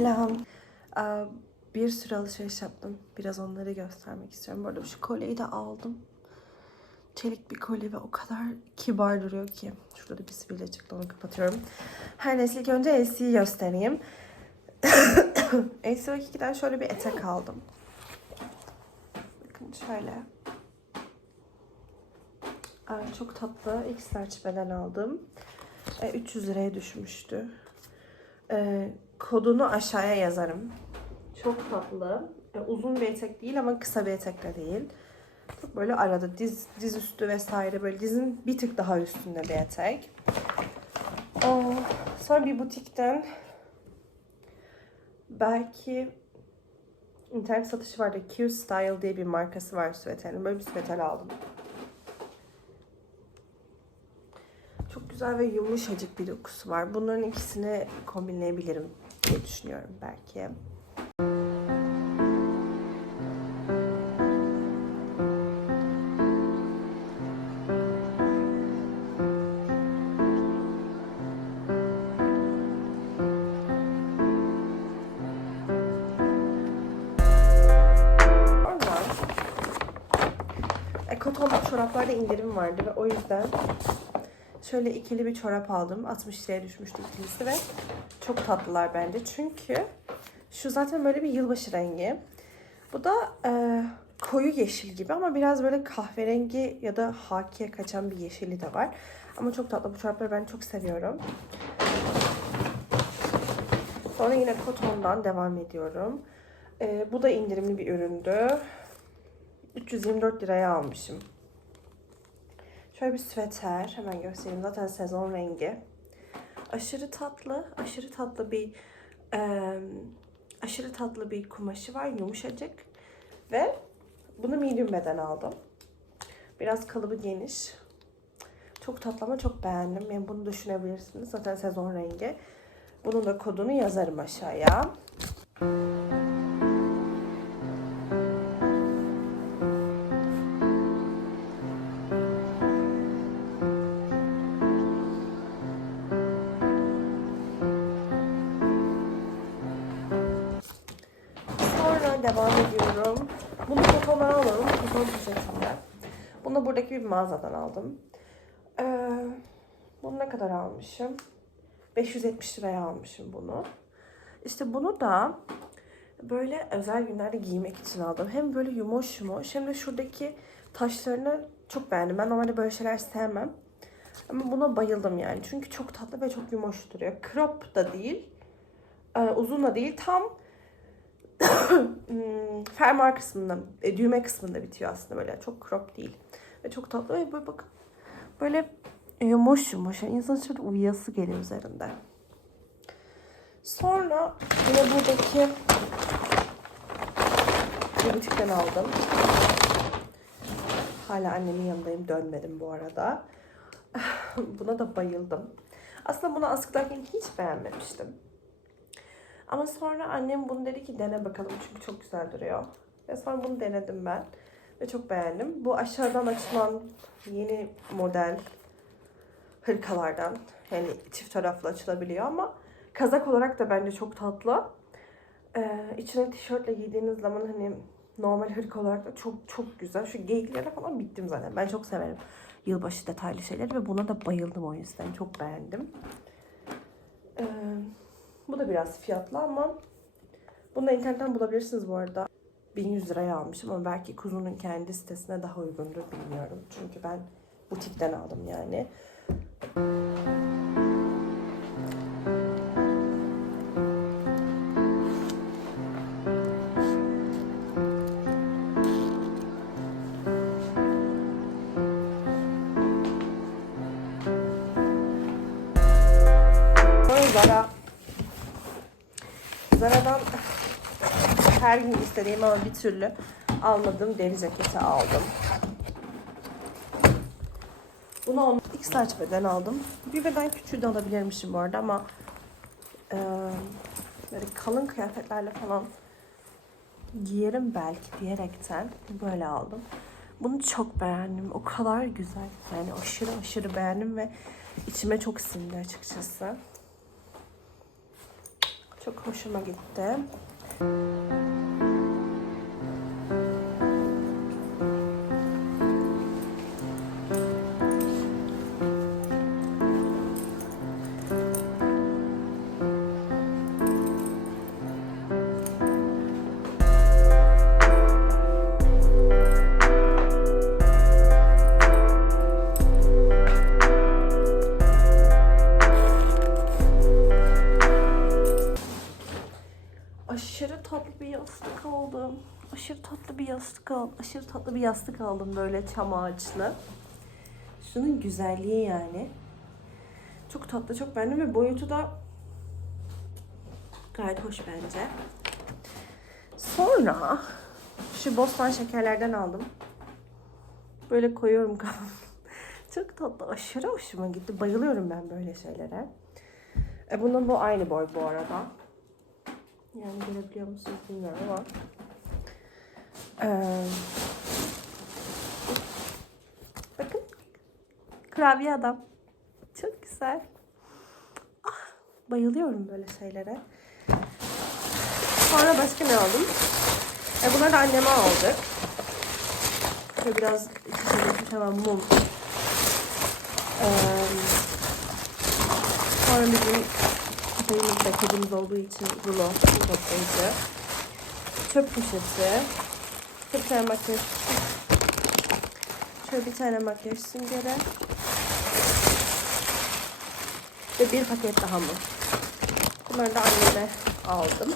Selam. Bir sürü alışveriş yaptım. Biraz onları göstermek istiyorum. Bu arada şu kolyeyi de aldım. Çelik bir kolye ve o kadar kibar duruyor ki. Şurada da bir sivilce çıktı onu kapatıyorum. Her neyse ilk önce Elsie'yi göstereyim. Elsie 2'den şöyle bir etek aldım. Bakın şöyle. Aa, çok tatlı. X large aldım. E, 300 liraya düşmüştü. E, kodunu aşağıya yazarım. Çok tatlı. E, uzun bir etek değil ama kısa bir etek de değil. Çok böyle arada diz, diz üstü vesaire böyle dizin bir tık daha üstünde bir etek. Aa, sonra bir butikten belki internet satışı vardı. Q Style diye bir markası var süveterin. Böyle bir süveter aldım. Çok güzel ve yumuşacık bir dokusu var. Bunların ikisini kombinleyebilirim diye düşünüyorum belki. E, koton çoraplarda indirim vardı ve o yüzden şöyle ikili bir çorap aldım. 60 liraya düşmüştü ikilisi ve çok tatlılar bence. Çünkü şu zaten böyle bir yılbaşı rengi. Bu da e, koyu yeşil gibi ama biraz böyle kahverengi ya da hakiye kaçan bir yeşili de var. Ama çok tatlı bu çorapları ben çok seviyorum. Sonra yine kotondan devam ediyorum. E, bu da indirimli bir üründü. 324 liraya almışım. Şöyle bir süveter. Hemen göstereyim. Zaten sezon rengi. Aşırı tatlı. Aşırı tatlı bir eee, aşırı tatlı bir kumaşı var. Yumuşacık. Ve bunu medium beden aldım. Biraz kalıbı geniş. Çok tatlı ama çok beğendim. Yani bunu düşünebilirsiniz. Zaten sezon rengi. Bunun da kodunu yazarım aşağıya. Devam ediyorum. Bunu kotondan almadım. Koton poşetinde. Bunu da buradaki bir mağazadan aldım. Ee, bunu ne kadar almışım? 570 liraya almışım bunu. İşte bunu da böyle özel günlerde giymek için aldım. Hem böyle yumuş yumuş hem de şuradaki taşlarını çok beğendim. Ben normalde böyle şeyler sevmem. Ama buna bayıldım yani. Çünkü çok tatlı ve çok yumuş duruyor. Crop da değil. e, uzun da değil. Tam fermuar kısmında, e, düğme kısmında bitiyor aslında böyle. Çok crop değil. Ve çok tatlı. Ve böyle bakın. Böyle yumuş yumuş. Yani insan şöyle uyuyası geliyor üzerinde. Sonra yine buradaki butikten aldım. Hala annemin yanındayım. Dönmedim bu arada. Buna da bayıldım. Aslında bunu askılarken hiç beğenmemiştim. Ama sonra annem bunu dedi ki dene bakalım çünkü çok güzel duruyor. Ve sonra bunu denedim ben. Ve çok beğendim. Bu aşağıdan açılan yeni model hırkalardan. Yani çift taraflı açılabiliyor ama kazak olarak da bence çok tatlı. Ee, içine tişörtle giydiğiniz zaman hani normal hırka olarak da çok çok güzel. Şu geyiklere falan bittim zaten. Ben çok severim yılbaşı detaylı şeyleri ve buna da bayıldım o yüzden. Çok beğendim. Ee, bu da biraz fiyatlı ama bunu da internetten bulabilirsiniz bu arada. 1100 liraya almışım ama belki Kuzu'nun kendi sitesine daha uygundur bilmiyorum. Çünkü ben butikten aldım yani. Zara. Zara'dan her gün istediğim ama bir türlü almadığım deri ceketi aldım. Bunu on X large beden aldım. Bir beden küçüğü de alabilirmişim bu arada ama eee, böyle kalın kıyafetlerle falan giyerim belki diyerekten böyle aldım. Bunu çok beğendim. O kadar güzel. Yani aşırı aşırı beğendim ve içime çok sindi açıkçası. Çok hoşuma gitti. Aldım. Aşırı tatlı bir yastık aldım. Aşırı tatlı bir yastık aldım böyle çam ağaçlı. Şunun güzelliği yani. Çok tatlı, çok beğendim ve boyutu da gayet hoş bence. Sonra şu bostan şekerlerden aldım. Böyle koyuyorum kafamı. Çok tatlı, aşırı hoşuma gitti. Bayılıyorum ben böyle şeylere. E bunun bu aynı boy bu arada. Yani görebiliyor musunuz bilmiyorum ama. Ee, bakın. Kurabiye adam. Çok güzel. Ah, bayılıyorum böyle şeylere. Sonra başka ne aldım? E bunları anneme aldık. Şöyle biraz içeri tamam mum. Ee, sonra bizim köpeğimiz de kedimiz olduğu için rulo toplayıcı. Çöp poşeti. Bir tane makyaj. Şöyle bir tane makyaj süngeri. Ve bir paket daha mı? Bunları da anneme aldım.